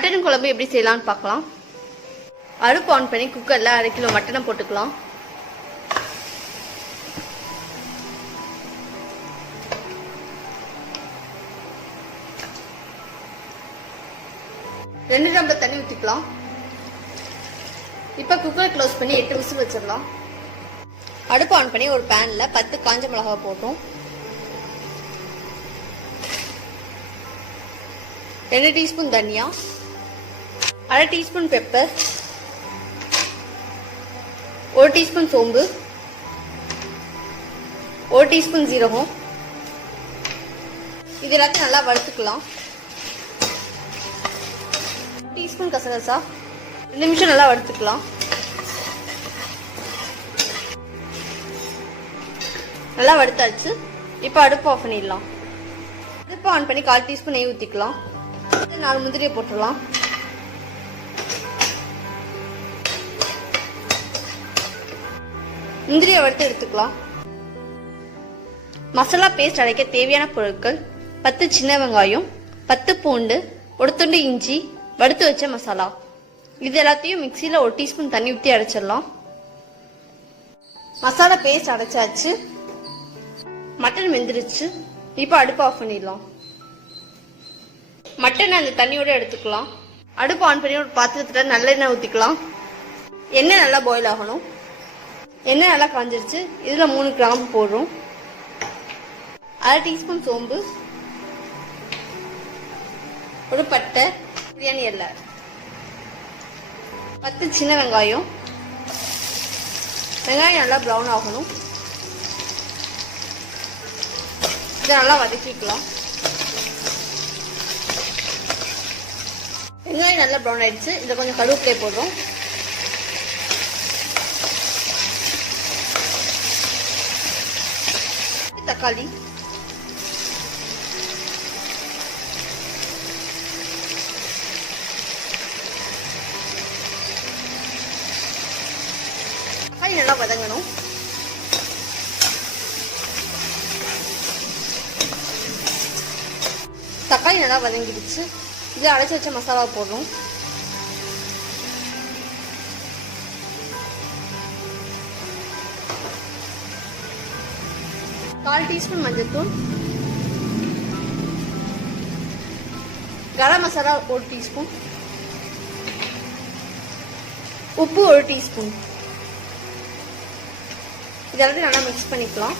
Mutton குழம்பு எப்படி செய்யலாம்னு பார்க்கலாம். அடுப்பு ஆன் பண்ணி குக்கரில் 1/2 கிலோ மட்டனை போட்டுக்கலாம். ரெண்டு டம்ளர் தண்ணி ஊற்றிக்கலாம். இப்போ குக்கர் க்ளோஸ் பண்ணி 8 விசில் வச்சிடலாம். அடுப்பு ஆன் பண்ணி ஒரு பேனில் 10 காஞ்ச மிளகாய் போட்டோம். 2 டீஸ்பூன் தனியா, 1/2 டீஸ்பூன் பெப்பர், 1 டீஸ்பூன் சோம்பு, 1 டீஸ்பூன் ஜீரகம். இது எல்லாத்தையும் நல்லா வறுத்துக்கலாம். 1 டீஸ்பூன் கசகசா 2 நிமிஷம் நல்லா வறுத்துக்கலாம். நல்லா வறுத்தாச்சு. இப்போ அடுப்பு ஆஃப் பண்ணிடலாம். அடுப்பு ஆன் பண்ணி 1/4 டீஸ்பூன் நெய் ஊற்றிக்கலாம். 4 முந்திரியை போட்டுடலாம். முந்திரியை வறுத்து எடுத்துக்கலாம். மசாலா பேஸ்ட் அரைக்க தேவையான பொருட்கள்: 10 சின்ன வெங்காயம், 10 பூண்டு, 1 துண்டு இஞ்சி, வறுத்து வச்ச மசாலா. இது எல்லாத்தையும் மிக்சியில் 1 டீஸ்பூன் தண்ணி ஊற்றி அரைச்சிடலாம். மசாலா பேஸ்ட் அரைச்சாச்சு. மட்டன் வெந்துருச்சு. இப்போ அடுப்பு ஆஃப் பண்ணிடலாம். மட்டன் அந்த தண்ணியோட எடுத்துக்கலாம். அடுப்பு ஆன் பண்ணி ஒரு பாத்திரத்தில் நல்லெண்ணெய் ஊற்றிக்கலாம். எண்ணெய் நல்லா பாயில் ஆகணும். எண்ணெய் நல்லா காஞ்சிருச்சு. இதில் 3 கிராம்பு போடுறோம். 1/2 டீஸ்பூன் சோம்பு, ஒரு பட்டை, பிரியாணி இலை, 10 சின்ன வெங்காயம். வெங்காயம் நல்லா ப்ரௌன் ஆகணும். இதை நல்லா வதக்கிக்கலாம். வெங்காயம் நல்லா ப்ரௌன் ஆயிடுச்சு. இதில் கொஞ்சம் கருவேப்பிலை போடுறோம். தக்காளி, தக்காளி நல்லா வதங்கணும். தக்காளி நல்லா வதங்கிடுச்சு. இதில் அரைச்சி வச்ச மசாலா போடுறோம். கால் டீஸ்பூன் மஞ்சள்தூள், கரம் மசாலா 1 டீஸ்பூன், உப்பு 1 டீஸ்பூன். இதெல்லாத்தையும் நல்லா மிக்ஸ் பண்ணிக்கலாம்.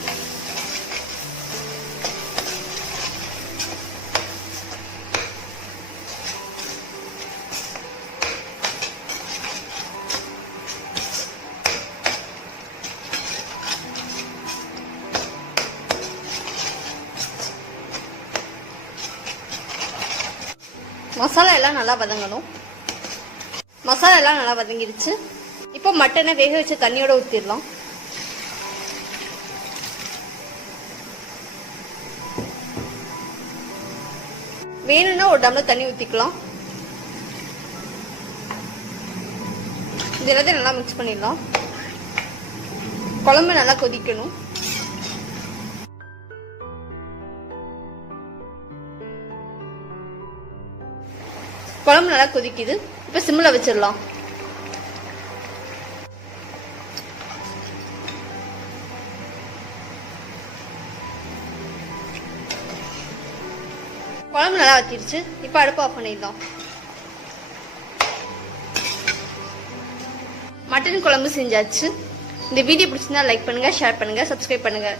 மசாலா எல்லாம் நல்லா வதங்கணும். மசாலா எல்லாம் நல்லா வதங்கிடுச்சு. இப்போ மட்டனை வேக வச்ச தண்ணியோட ஊற்றிடலாம். வேணும்னா 1 டம்ளர் தண்ணி ஊற்றிக்கலாம். இது எல்லாத்தையும் நல்லா மிக்ஸ் பண்ணிடலாம். குழம்பு நல்லா கொதிக்கணும். குழம்பு நல்லா கொதிக்குது. இப்போ சிம்மில் வச்சிடலாம். குழம்பு நல்லா வச்சிருச்சு. இப்போ அடுப்பு ஆஃப் பண்ணிடலாம். மட்டன் குழம்பு செஞ்சாச்சு. இந்த வீடியோ பிடிச்சிருந்தா லைக் பண்ணுங்க, ஷேர் பண்ணுங்க, சப்ஸ்கிரைப் பண்ணுங்க.